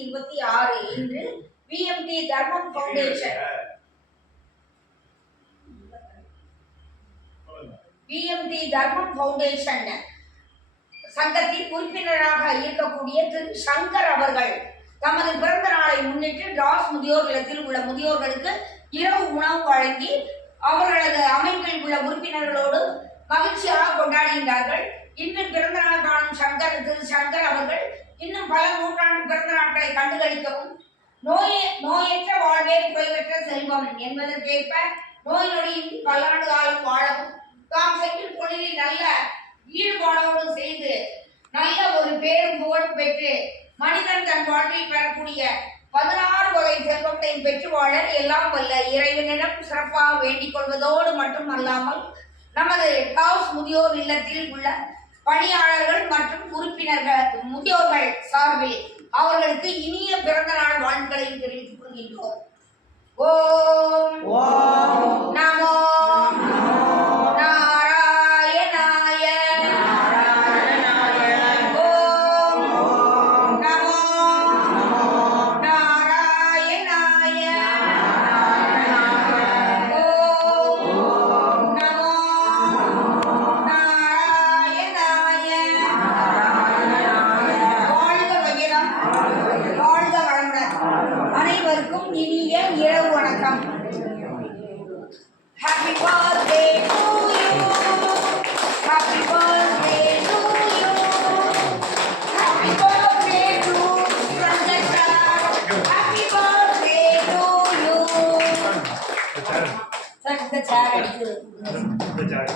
2026 இன்று VMT தர்மம் foundation சங்கத்தின் உறுப்பினராக இருக்கக்கூடிய திரு சங்கர் அவர்கள் தமது பிறந்த நாளை முன்னிட்டு டாஸ் முதியோர் இல்லத்தில் உள்ள முதியோர்களுக்கு இரவு உணவு வழங்கி அவர்களது அமைப்பில் உள்ள உறுப்பினர்களோடு மகிழ்ச்சியாக கொண்டாடுகின்றார்கள். இன்று பிறந்த நாள் காணும் திரு சங்கர் அவர்கள் இன்னும் பல நூற்றாண்டு பிறந்த நாட்களை கண்டுகளிக்கவும் நோயற்ற வாழ்வே குறைவற்ற செல்வம் என்பதற்கேற்ப நோய் நொடியின்றி பல்லாண்டு காலம் வாழவும் தாம் செய்யும் தொழிலில் நல்ல ஈடுபாடோடு செய்து நல்ல ஒரு பேரும் புகழும் பெற்று மனிதன் தன் வாழ்வில் பெறக்கூடிய 16 வகை செல்வத்தையும் பெற்று வாழ எல்லாம் வல்ல இறைவனிடம் சிறப்பாக வேண்டிக் கொள்வதோடு மட்டுமல்லாமல் நமது டாஸ் முதியோர் இல்லத்தில் உள்ள பணியாளர்கள் மற்றும் உறுப்பினர்கள் முதியோர்கள் சார்பில் அவர்களுக்கு இனிய பிறந்த நாள் வாழ்த்துக்களையும் தெரிவித்துக் கொள்கின்றோம். ஓம் நமோ அனைவருக்கும் இனிய இரவு வணக்கம். Happy birthday to you. Happy birthday to you. Happy birthday to Pranjata. Happy birthday to you. Sir, the chair.